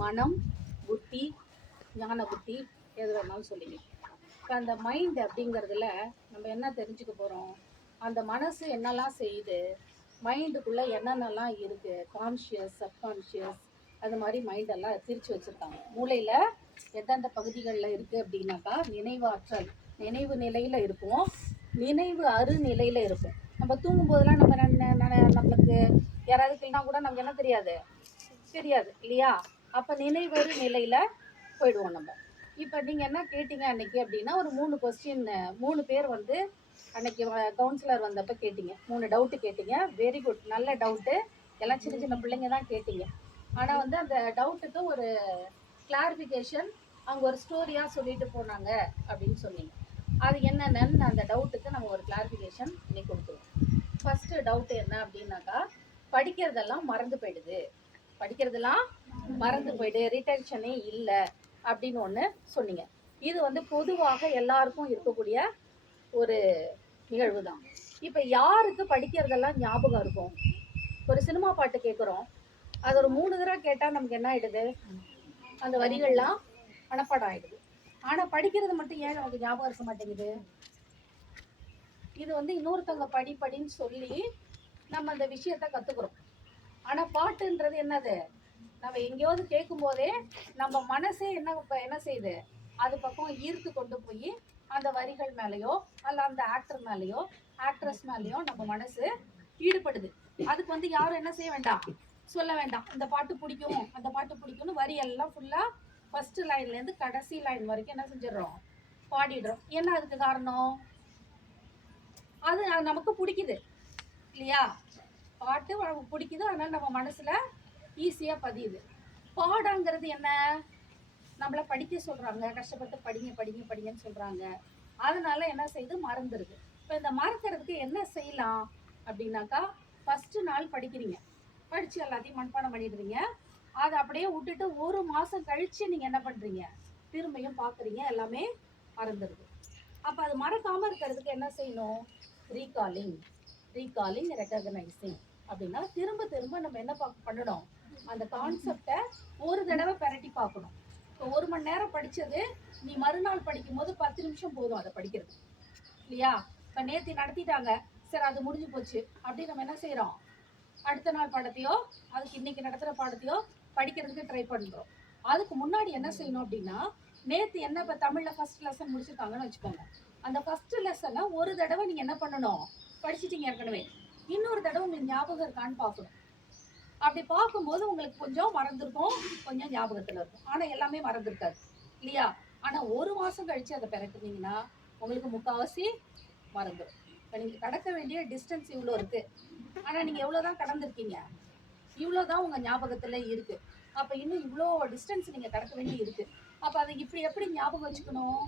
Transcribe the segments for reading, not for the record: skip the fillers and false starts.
மனம், புத்தி, ஞான புத்தி, எது வேணாலும் சொல்லிக்கலாம். இப்போ அந்த மைண்ட் அப்படிங்கிறதுல நம்ம என்ன தெரிஞ்சுக்க போகிறோம்? அந்த மனசு என்னெல்லாம் செய்யுது, மைண்டுக்குள்ளே என்னென்னலாம் இருக்குது, கான்ஷியஸ், சப்கான்ஷியஸ், அது மாதிரி மைண்டெல்லாம் பிரித்து வச்சுருக்காங்க. மூளையில் எந்தெந்த பகுதிகளில் இருக்குது அப்படின்னாக்கா, நினைவாற்றல் நினைவு நிலையில் இருக்கும், நினைவு அறு நிலையில் இருக்கும். நம்ம தூங்கும்போதெல்லாம் நம்மளுக்கு யாராவது கேட்டா கூட நமக்கு என்ன தெரியாது இல்லையா? அப்போ நினைவறு நிலையில் போயிடுவோம் நம்ம. இப்போ நீங்கள் என்ன கேட்டீங்க அன்னைக்கு அப்படின்னா, ஒரு 3 கொஸ்டின் 3 பேர் வந்து அன்னைக்கு கவுன்சிலர் வந்தப்போ கேட்டீங்க. 3 டவுட்டு கேட்டீங்க. வெரி குட், நல்ல டவுட்டு. எல்லாம் சின்ன சின்ன பிள்ளைங்க தான் கேட்டீங்க. ஆனால் வந்து அந்த டவுட்டுக்கு ஒரு கிளாரிஃபிகேஷன் அவங்க ஒரு ஸ்டோரியாக சொல்லிட்டு போனாங்க அப்படின்னு சொன்னீங்க. அது என்னென்னு அந்த டவுட்டுக்கு நம்ம ஒரு கிளாரிஃபிகேஷன் இன்னைக்கு கொடுத்துருவோம். ஃபஸ்ட்டு டவுட்டு என்ன அப்படின்னாக்கா, படிக்கிறதெல்லாம் மறந்து போயிடுது, ரிட்டென்ஷனே இல்லை அப்படின்னு ஒன்று சொன்னீங்க. இது வந்து பொதுவாக எல்லாருக்கும் இருக்கக்கூடிய ஒரு நிகழ்வு தான். இப்போ யாருக்கு படிக்கிறதெல்லாம் ஞாபகம் இருக்கும்? ஒரு சினிமா பாட்டு கேட்குறோம், அது ஒரு 3 தடவை கேட்டால் நமக்கு என்ன ஆகிடுது? அந்த வரிகள்லாம் மனப்பாடம் ஆகிடுது. ஆனால் படிக்கிறது மட்டும் ஏன் நமக்கு ஞாபகம் இருக்க மாட்டேங்குது? இது வந்து இன்னொருத்தவங்க படின்னு சொல்லி நம்ம அந்த விஷயத்த கற்றுக்குறோம். ஆனால் பாட்டுன்றது என்னது? நம்ம எங்கேயாவது கேட்கும் போதே நம்ம மனசே என்ன செய்யுது? அது பக்கம் ஈர்த்து கொண்டு போய் அந்த வரிகள் மேலேயோ அல்ல அந்த ஆக்டர் மேலேயோ ஆக்ட்ரஸ் மேலேயோ நம்ம மனசு ஈடுபடுது. அதுக்கு வந்து யாரும் என்ன செய்ய வேண்டாம், சொல்ல வேண்டாம் இந்த பாட்டு பிடிக்கும் அந்த பாட்டு பிடிக்கும்னு வரி எல்லாம் ஃபுல்லாக ஃபர்ஸ்ட் லைன்லேருந்து கடைசி லைன் வரைக்கும் என்ன செஞ்சிடறோம்? பாடிடுறோம். என்ன அதுக்கு காரணம்? அது நமக்கு பிடிக்குது இல்லையா? பாட்டு நமக்கு பிடிக்குது, அதனால நம்ம மனசுல ஈஸியாக பதியுது. பாடங்கிறது என்ன? நம்மளை படிக்க சொல்கிறாங்க, கஷ்டப்பட்டு படிங்கன்னு சொல்கிறாங்க. அதனால என்ன செய்யுது? மறந்துடுது. இப்போ இந்த மறக்கிறதுக்கு என்ன செய்யலாம் அப்படின்னாக்கா, ஃபஸ்ட்டு நாள் படிக்கிறீங்க, படித்து எல்லாத்தையும் மனப்பாடம் பண்ணிடுறீங்க. அதை அப்படியே விட்டுட்டு 1 மாதம் கழித்து நீங்கள் என்ன பண்ணுறீங்க? திரும்பியும் பார்க்குறீங்க, எல்லாமே மறந்துடுது. அப்போ அது மறக்காமல் இருக்கிறதுக்கு என்ன செய்யணும்? ரீகாலிங், ரெகக்னைசிங் அப்படின்னா திரும்ப நம்ம என்ன பண்ணணும்? அந்த கான்செப்டை ஒரு தடவை பெரட்டி பார்க்கணும். இப்போ 1 மணி நேரம் படித்தது நீ மறுநாள் படிக்கும் போது 10 நிமிஷம் போதும் அதை படிக்கிறது இல்லையா? இப்போ நேற்று நடத்திட்டாங்க, சரி அது முடிஞ்சு போச்சு அப்படின்னு நம்ம என்ன செய்கிறோம்? அடுத்த நாள் பாடத்தையோ அதுக்கு இன்னைக்கு நடத்துகிற பாடத்தையோ படிக்கிறதுக்கு ட்ரை பண்ணுறோம். அதுக்கு முன்னாடி என்ன செய்யணும் அப்படின்னா, நேற்று என்ன இப்போ தமிழில் ஃபஸ்ட் லெசன் முடிச்சிருக்காங்கன்னு வச்சுக்கோங்க. அந்த ஃபஸ்ட்டு லெசனை ஒரு தடவை நீங்கள் என்ன பண்ணணும்? படிச்சிட்டிங்க ஏற்கனவே, இன்னொரு தடவை உங்களுக்கு ஞாபகம் இருக்கான்னு பார்க்கணும். அப்படி பார்க்கும்போது உங்களுக்கு கொஞ்சம் மறந்துருக்கும், கொஞ்சம் ஞாபகத்தில் இருக்கும். ஆனால் எல்லாமே மறந்துருக்காது இல்லையா? ஆனால் 1 மாதம் கழித்து அதை பெறட்டுனீங்கன்னா உங்களுக்கு முக்கால்வாசி மறந்துடும். இப்போ நீங்கள் கடக்க வேண்டிய டிஸ்டன்ஸ் இவ்வளோ இருக்குது, ஆனால் நீங்கள் எவ்வளோ தான் கடந்திருக்கீங்க? இவ்வளோ தான் உங்கள் ஞாபகத்தில் இருக்குது. அப்போ இன்னும் இவ்வளோ டிஸ்டன்ஸ் நீங்கள் கடக்க வேண்டி இருக்குது. அப்போ அதை இப்படி எப்படி ஞாபகம் வச்சுக்கணும்?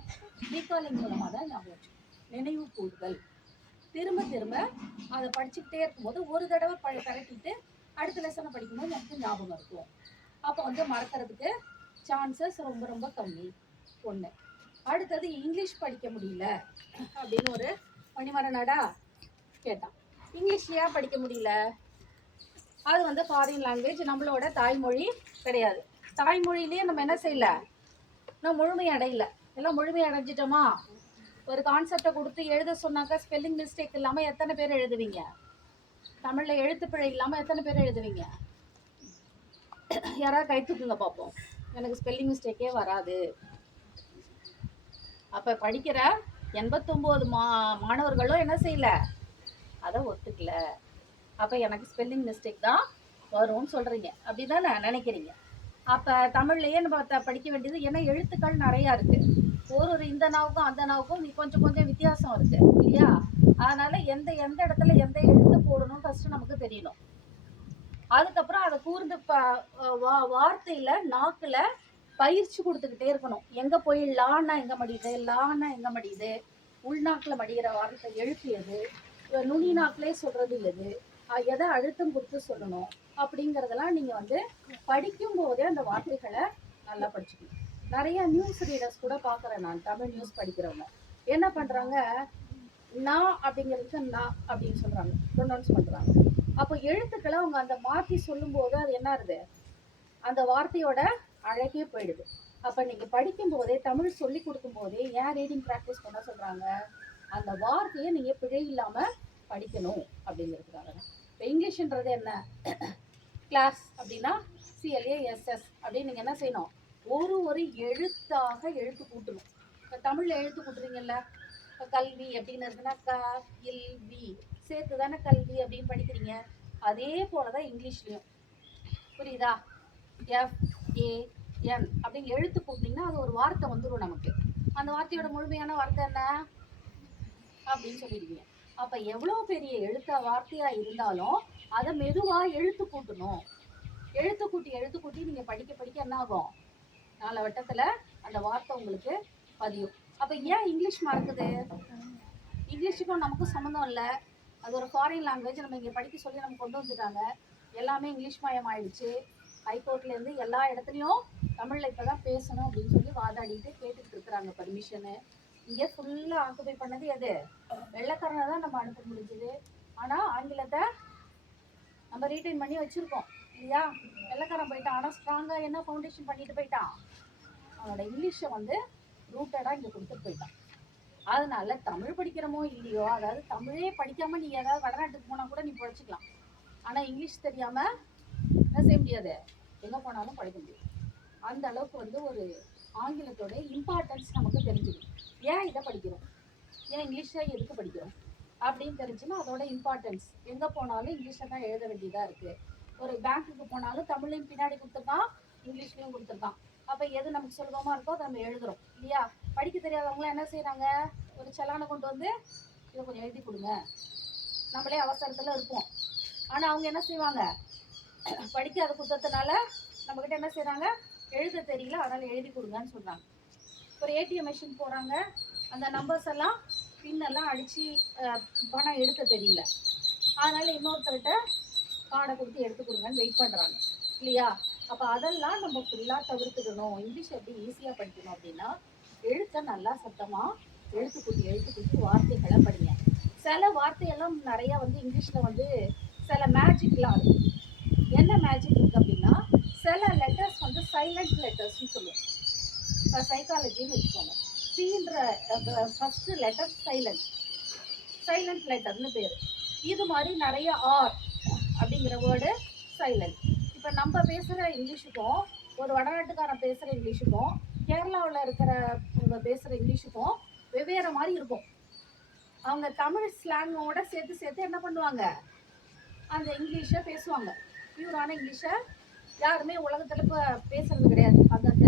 ரீகாலிங் மூலமாக தான் ஞாபகம் வச்சுக்கணும். நினைவு கூறுதல். திரும்ப அதை படிச்சுக்கிட்டே இருக்கும்போது ஒரு தடவை பரட்டிட்டு அடுத்த லெசனை படிக்கும்போது நமக்கு ஞாபகம் இருக்கும். அப்போ வந்து மறக்கிறதுக்கு சான்சஸ் ரொம்ப கம்மி. ஒன்று. அடுத்தது இங்கிலீஷ் படிக்க முடியல அப்படின்னு ஒரு மணிமரனாடா கேட்டான். இங்கிலீஷ் ஏன் படிக்க முடியல? அது வந்து ஃபாரின் லாங்குவேஜ், நம்மளோட தாய்மொழி கிடையாது. தாய்மொழியிலேயே நம்ம என்ன செய்யலை, நான் முழுமை அடையல. எல்லாம் முழுமை அடைஞ்சிட்டோமா? ஒரு கான்செப்டை கொடுத்து எழுத சொன்னாக்கா ஸ்பெல்லிங் மிஸ்டேக் இல்லாமல் எத்தனை பேர் எழுதுவீங்க? தமிழில் எழுத்துப்பிழை இல்லாமல் எத்தனை பேர் எழுதுவீங்க? யாராவது கை தூக்குங்க பார்ப்போம். எனக்கு ஸ்பெல்லிங் மிஸ்டேக்கே வராது. அப்போ படிக்கிற 89 மாணவர்களும் என்ன செய்யலை, அதை ஒத்துக்கல. அப்போ எனக்கு ஸ்பெல்லிங் மிஸ்டேக் தான் வரும்னு சொல்கிறீங்க, அப்படி தானே நினைக்கிறீங்க? அப்போ தமிழ்லையே நம்ம படிக்க வேண்டியது, ஏன்னா எழுத்துக்கள் நிறையா இருக்குது. ஒரு இந்த நாவுக்கும் அந்த நாவுக்கும் கொஞ்சம் வித்தியாசம் இருக்குது இல்லையா? அதனால் எந்த இடத்துல எந்த எழுத்து போடணும் ஃபஸ்ட்டு நமக்கு தெரியணும். அதுக்கப்புறம் அதை கூர்ந்து வார்த்தையில் நாக்கில் பயிற்சி கொடுத்துக்கிட்டே இருக்கணும். எங்கே போய் லான்னா எங்கே மடியுது, உள்நாக்கில் மடிகிற வார்த்தை எழுப்பியது, நுனி நாக்கிலே சொல்கிறது எது, எதை அழுத்தம் கொடுத்து சொல்லணும் அப்படிங்கிறதெல்லாம் நீங்கள் வந்து படிக்கும் போதே அந்த வார்த்தைகளை நல்லா படிச்சுக்கணும். நிறைய நியூஸ் ரீடர்ஸ் கூட பார்க்குறேன் நான், தமிழ் நியூஸ் படிக்கிறவங்க என்ன பண்ணுறாங்க, நான் அப்படிங்கிறதுக்கு நான் அப்படின்னு சொல்கிறாங்க, ப்ரொனவுன்ஸ் பண்ணுறாங்க. அப்போ எழுத்துக்களை அவங்க அந்த மாற்றி சொல்லும்போது அது என்ன ஆகுது? அந்த வார்த்தையோட அழகே போயிடுது. அப்ப நீங்க படிக்கும் போதே, தமிழ் சொல்லி கொடுக்கும் போதே ஏன் ரீடிங் ப்ராக்டிஸ் பண்ண சொல்றாங்க? அந்த வார்த்தையை நீங்க பிழை இல்லாம படிக்கணும் அப்படிங்கிறதுக்காக தான். இப்போ இங்கிலீஷ்ன்றது என்ன? கிளாஸ் அப்படின்னா CLASS அப்படின்னு நீங்க என்ன செய்யணும்? ஒரு எழுத்தாக எழுத்து கூட்டணும். இப்போ தமிழ்ல எழுத்து கூட்டுறீங்கல்ல, இப்போ கல்வி அப்படின்னு இருக்குன்னா க இல் வி சேர்த்து தானே கல்வி அப்படின்னு படிக்கிறீங்க. அதே போலதான் இங்கிலீஷ்லயும். புரியுதா? FAN அப்படின்னு எழுத்து கூட்டினீங்கன்னா அது ஒரு வார்த்தை வந்துடும் நமக்கு. அந்த வார்த்தையோட முழுமையான வார்த்தை என்ன அப்படின்னு சொல்லிடுவீங்க. அப்ப எவ்வளவு பெரிய வார்த்தையா இருந்தாலும் அதை மெதுவா எழுத்து கூட்டணும். எழுத்து கூட்டி நீங்க படிக்க படிக்க என்ன ஆகும்? 4 வட்டத்துல அந்த வார்த்தை உங்களுக்கு பதியும். அப்ப ஏன் இங்கிலீஷ் மறக்குது? இங்கிலீஷுக்கும் நமக்கும் சம்மந்தம் இல்லை. அது ஒரு ஃபாரின் லாங்குவேஜ். நம்ம இங்க படிக்க சொல்லி நம்ம கொண்டு வந்துட்டாங்க. எல்லாமே இங்கிலீஷ் மயம் ஆயிடுச்சு. ஹைகோர்ட்ல இருந்து எல்லா இடத்துலயும் தமிழ்ல இப்பதான் பேசணும் அப்படின்னு சொல்லி வாதாடிட்டு கேட்டுட்டு இருக்கிறாங்க பர்மிஷனு. இங்க ஃபுல்லா ஆக்குபை பண்ணது எது? வெள்ளைக்காரனை தான் நம்ம அனுப்ப முடிஞ்சது. ஆனா ஆங்கிலத்தை நம்ம ரீட்டைன் பண்ணி வச்சிருக்கோம் இல்லையா? வெள்ளைக்காரன் போயிட்டான். ஆனா ஸ்ட்ராங்கா என்ன ஃபவுண்டேஷன் பண்ணிட்டு போயிட்டான்? அவனோட இங்கிலீஷை வந்து ரூட்டடா இங்க கொடுத்துட்டு போயிட்டான். அதனால தமிழ் படிக்கிறோமோ இல்லையோ, அதாவது தமிழே படிக்காம நீ ஏதாவது வடநாட்டுக்கு போனா கூட நீ படிச்சுக்கலாம். ஆனா இங்கிலீஷ் தெரியாம என்ன செய்ய முடியாது, எங்க போனாலும் படிக்க முடியும். அந்த அளவுக்கு வந்து ஒரு ஆங்கிலத்தோட இம்பார்ட்டன்ஸ் நமக்கு தெரிஞ்சுக்கணும். ஏன் இதை படிக்கிறோம், ஏன் இங்கிலீஷை எதுக்கு படிக்கிறோம் அப்படின்னு தெரிஞ்சுன்னா அதோட இம்பார்ட்டன்ஸ். எங்க போனாலும் இங்கிலீஷ்ல தான் எழுத வேண்டியதா இருக்கு. ஒரு பேங்க்குக்கு போனாலும் தமிழையும் பின்னாடி கொடுத்துருக்கான், இங்கிலீஷ்லயும் கொடுத்துருக்கான். அப்ப எது நமக்கு சுலபமா இருக்கோ அதை நம்ம எழுதுறோம் இல்லையா? படிக்க தெரியாதவங்களாம் என்ன செய்யறாங்க? ஒரு செலானை கொண்டு வந்து இதை கொஞ்சம் எழுதி கொடுங்க. நம்மளே அவசரத்துல இருப்போம். ஆனா அவங்க என்ன செய்வாங்க? படிக்காத குத்தத்தினால நம்ம கிட்ட என்ன செய்யறாங்க? எழுத தெரியல, அதனால எழுதி கொடுங்கன்னு சொல்றாங்க. ஒரு ஏடிஎம் மிஷின் போறாங்க, அந்த நம்பர்ஸ் எல்லாம் பின்னெல்லாம் அடிச்சு பணம் எடுக்க தெரியல, அதனால இன்னொருத்தர்கிட்ட கார்டை கொடுத்து எடுத்து கொடுங்கன்னு வெயிட் பண்றாங்க இல்லையா? அப்ப அதெல்லாம் நம்ம ஃபுல்லா தவிர்த்துக்கணும். இங்கிலீஷ் எப்படி ஈஸியா படிக்கணும் அப்படின்னா, எழுத்த நல்லா சத்தமா எழுத்து கூட்டி வார்த்தைகளை படிங்க. சில வார்த்தையெல்லாம் நிறைய வந்து இங்கிலீஷ்ல வந்து சில மேஜிக்லாம் இருக்கு. என்ன மேஜிக் இருக்கு அப்படின்னா, சில லெட்டர்ஸ் வந்து சைலண்ட் லெட்டர்ஸ்ன்னு சொல்லுவோம். இப்போ சைக்காலஜின்னு வச்சுக்கோங்க, Cன்ற ஃபர்ஸ்ட் லெட்டர் சைலண்ட் லெட்டர்னு பேர். இது மாதிரி நிறைய ஆர் அப்படிங்கிற வேர்டு சைலண்ட். இப்போ நம்ம பேசுகிற இங்கிலீஷுக்கும் ஒரு வடநாட்டுக்காரன் பேசுகிற இங்கிலீஷுக்கும் கேரளாவில் இருக்கிறவங்க பேசுகிற இங்கிலீஷுக்கும் வெவ்வேறு மாதிரி இருக்கும். அவங்க தமிழ் ஸ்லாங்கோட சேர்த்து என்ன பண்ணுவாங்க? அந்த இங்கிலீஷை பேசுவாங்க. பியூரான இங்கிலீஷை யாருமே உலகத்தில் இப்போ பேசுறது கிடையாது. அந்தந்த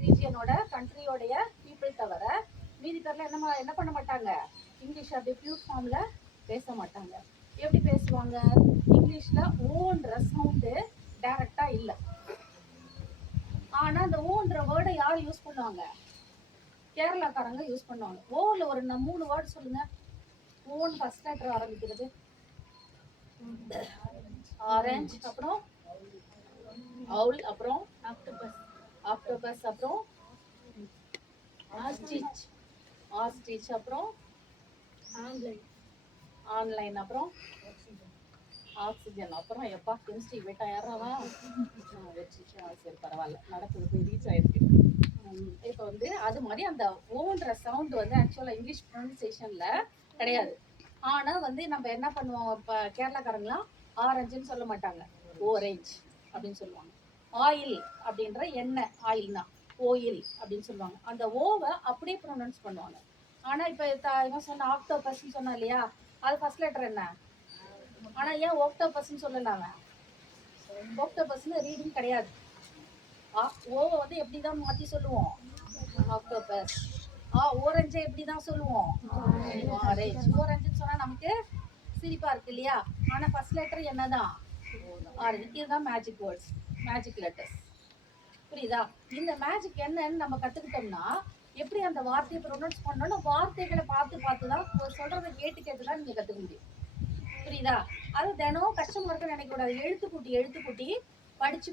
ரீஜியனோட கண்ட்ரியோடைய பீப்புள் தவிர மீதி பேரில் என்ன பண்ண மாட்டாங்க? இங்கிலீஷ் அப்படி பியூர் ஃபார்மில் பேச மாட்டாங்க. எப்படி பேசுவாங்க? இங்கிலீஷ்ல ஓன்ற சவுண்டு டைரக்டா இல்லை. ஆனா அந்த ஓன்ற வேர்டை யார் யூஸ் பண்ணுவாங்க? கேரளாக்காரங்க யூஸ் பண்ணுவாங்க. ஓல ஒரு 3 வேர்டு சொல்லுங்க. ஓன் ஃபர்ஸ்ட் லெட்டர் ஆரம்பிக்கிறது ஆரஞ்சு, அப்புறம் அவுல், அப்புறம் ஆக்டோபஸ், அப்புறம் ஆஸ்ட்ரிச், அப்புறம் ஆன்லைன், அப்புறம் ஆக்சிஜன், அப்புறம் எப்பா கெமிஸ்ட்ரி போயிட்டா யாராவா சரி பரவாயில்ல, நடக்குது போய் ரீச் ஆயிருக்கு. இப்போ வந்து அது மாதிரி அந்த ஓன்ற சவுண்ட் வந்து ஆக்சுவலாக இங்கிலீஷ் ப்ரொனன்சியேஷன்ல கிடையாது. ஆனால் வந்து நம்ம என்ன பண்ணுவோம்? இப்போ கேரளாக்காரங்களாம் ஆரஞ்சுன்னு சொல்ல மாட்டாங்க, ஓரேஞ்ச் அப்படின்னு சொல்லுவாங்க. ஆயில் அப்படின்ற எண்ணெய், ஆயில்னா ஓயில் அப்படின்னு சொல்லுவாங்க. அந்த ஓவை அப்படியே ப்ரொனவுன்ஸ் பண்ணுவாங்க. ஆனால் இப்போ இவன் சொன்ன ஆக்டோபஸ்ன்னு சொன்னா இல்லையா, அது ஃபர்ஸ்ட் லெட்டர் என்ன? ஆனால் ஏன் ஓக்டோபஸ்ன்னு சொல்லலாங்க? ஓக்டோபஸ்ன்னு ரீடிங் கிடையாது. ஓவை வந்து எப்படி தான் மாற்றி சொல்லுவோம்? ஆக்டோபஸ். ஓரஞ்சை எப்படி தான் சொல்லுவோம்? ஆரஞ்சு. ஓரஞ்சுன்னு சொன்னால் நமக்கு சிரிப்பா இருக்கு இல்லையா? ஆனால் ஃபர்ஸ்ட் லெட்டர் என்னதான்? ஆரஞ்சு. இதுதான் மேஜிக் வேர்ட்ஸ், மேஜிக் லெட்டர்ஸ். புரியுதா? இந்த மேஜிக் என்னன்னு நம்ம கற்றுக்கிட்டோம்னா எப்படி அந்த வார்த்தையை ப்ரொனவுன்ஸ் பண்ணணும், வார்த்தைகளை பார்த்து தான் சொல்கிறத கேட்டு தான் நீங்கள் கற்றுக்க முடியும். புரியுதா? அது தினம் கஷ்டமா இருக்குன்னு நினைக்கக்கூடாது. எழுத்து கூட்டி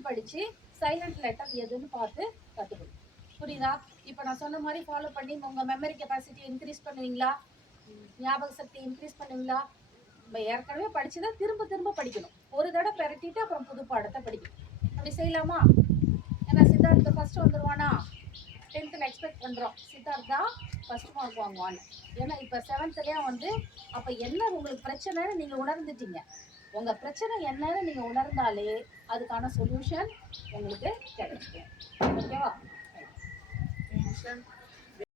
படிச்சு சைலண்ட் லெட்டர் எதுன்னு பார்த்து கற்றுக்கணும். புரியுதா? இப்போ நான் சொன்ன மாதிரி ஃபாலோ பண்ணி உங்கள் மெமரி கெப்பாசிட்டி இன்க்ரீஸ் பண்ணுவீங்களா? ஞாபக சக்தி இன்க்ரீஸ் பண்ணுவீங்களா? நம்ம ஏற்கனவே படிச்சுதான் திரும்ப படிக்கணும். ஒரு தடவை பெரட்டிட்டு அப்புறம் புது பாடத்தை படிக்கணும். அப்படி செய்யலாமா? ஏன்னா சித்தார்த்த ஃபர்ஸ்ட் வந்துருவானா? 10th எக்ஸ்பெக்ட் பண்றோம் சித்தார்த்தா ஃபர்ஸ்ட் மார்க் வாங்குவான்னு. ஏன்னா இப்போ 7th வந்து அப்ப என்ன உங்களுக்கு பிரச்சனைன்னு நீங்க உணர்ந்துட்டீங்க. உங்க பிரச்சனை என்னன்னு நீங்க உணர்ந்தாலே அதுக்கான சொல்யூஷன் உங்களுக்கு கிடைக்கும். ஓகேவா?